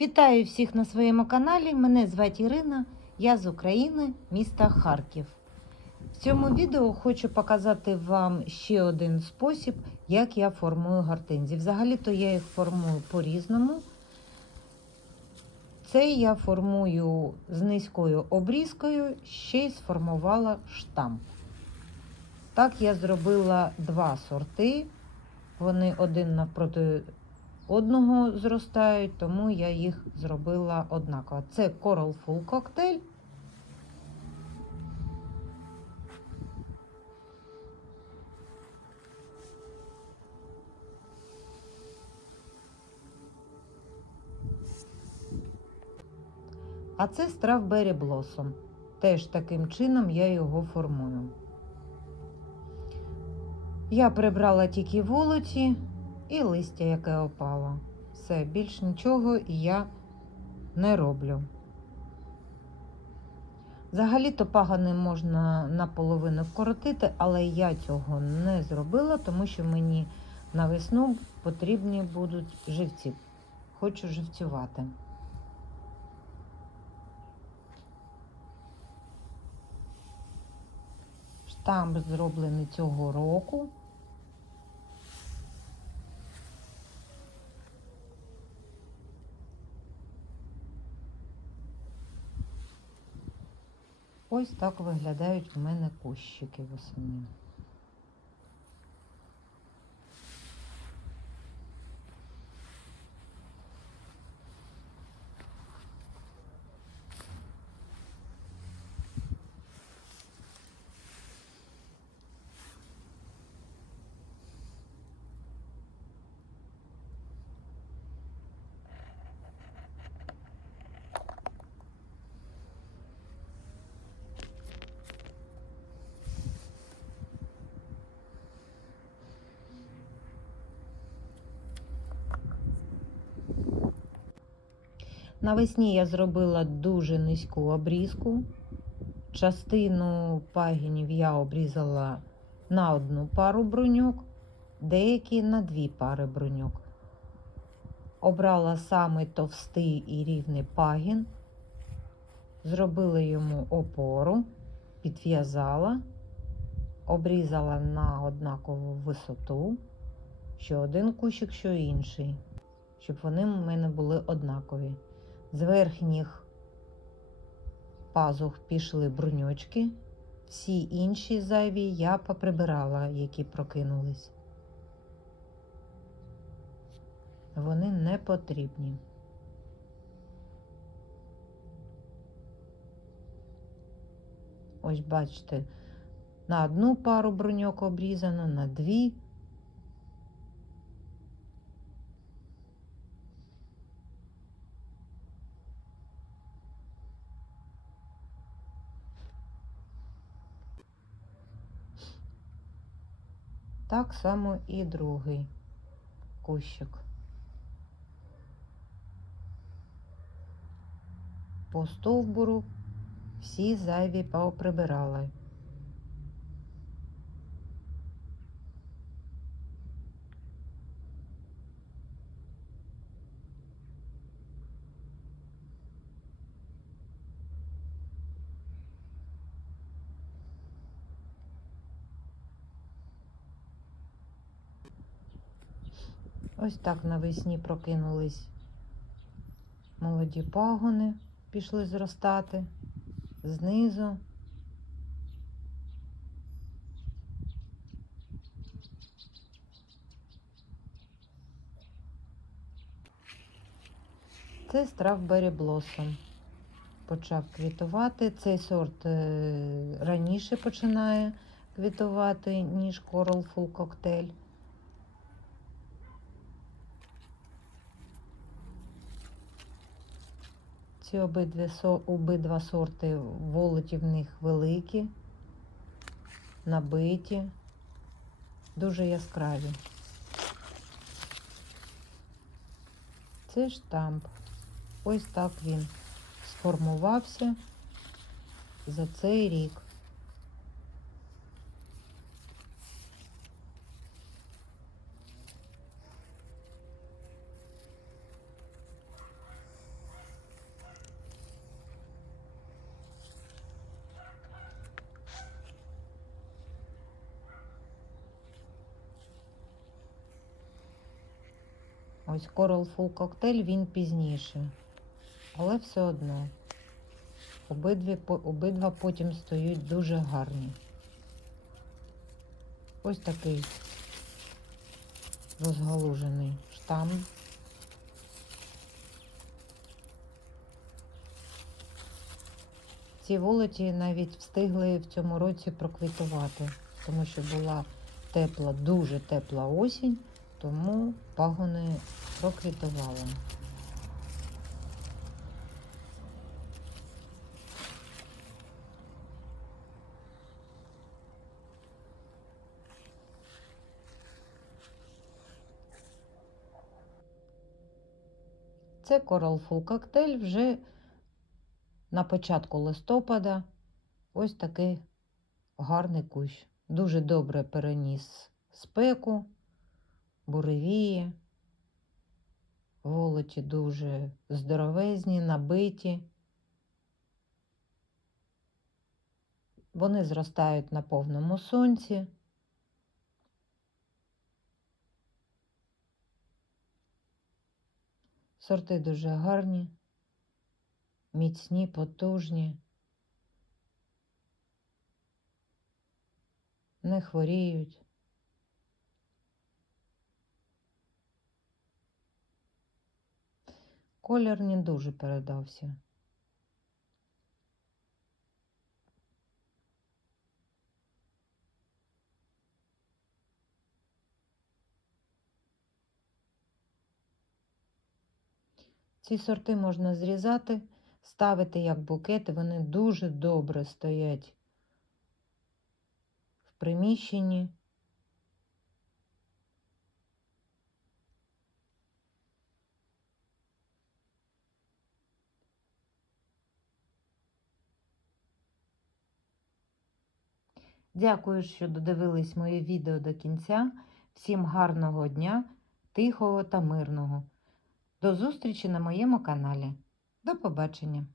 Вітаю всіх на своєму каналі. Мене звати Ірина, я з України, міста Харків. В цьому відео хочу показати вам ще один спосіб, як я формую гортензії. Взагалі-то я їх формую по-різному. Це я формую з низькою обрізкою, ще й сформувала штамп. Так я зробила два сорти. Вони один навпроти одного зростають, тому я їх зробила однаково. Це Coral Full коктейль. А це Strawberry Blossom. Теж таким чином я його формую. Я прибрала тільки волоті і листя, яке опало. Все, більш нічого я не роблю. Взагалі-то пагани можна наполовину вкоротити, але я цього не зробила, тому що мені на весну потрібні будуть живці. Хочу живцювати. Штамп зроблений цього року. Ось так виглядають в мене кущики восени. Навесні я зробила дуже низьку обрізку. Частину пагінів я обрізала на одну пару бруньок, деякі на дві пари бруньок. Обрала саме товстий і рівний пагін, зробила йому опору, підв'язала, обрізала на однакову висоту, що один кущик, що інший, щоб вони в мене були однакові. З верхніх пазух пішли бруньочки, всі інші зайві я поприбирала, які прокинулись. Вони не потрібні. Ось бачите, на одну пару бруньок обрізано, на дві. Так само і другий кущик. По стовбуру всі зайві поприбирала. Ось так навесні прокинулись молоді пагони, пішли зростати знизу. Це Strawberry Blossom. Почав квітувати. Цей сорт е, раніше починає квітувати, ніж Coral Full Cocktail. Ці обидві, обидва сорти волоті в них великі, набиті, дуже яскраві. Це штамп. Ось так він сформувався за цей рік. Ось Coral Full Cocktail він пізніше. Але все одно. Обидві, обидва потім стають дуже гарні. Ось такий розгалужений штамп. Ці волоті навіть встигли в цьому році проквітувати, тому що була тепла, дуже тепла осінь, тому пагони проквітували. Це Full Cocktail вже на початку листопада. Ось такий гарний кущ. Дуже добре переніс спеку, буревії. Волоті дуже здоровезні, набиті. Вони зростають на повному сонці. Сорти дуже гарні, міцні, потужні, не хворіють. Колір не дуже передався. Ці сорти можна зрізати, ставити як букети, вони дуже добре стоять в приміщенні. Дякую, що додивились моє відео до кінця. Всім гарного дня, тихого та мирного. До зустрічі на моєму каналі. До побачення!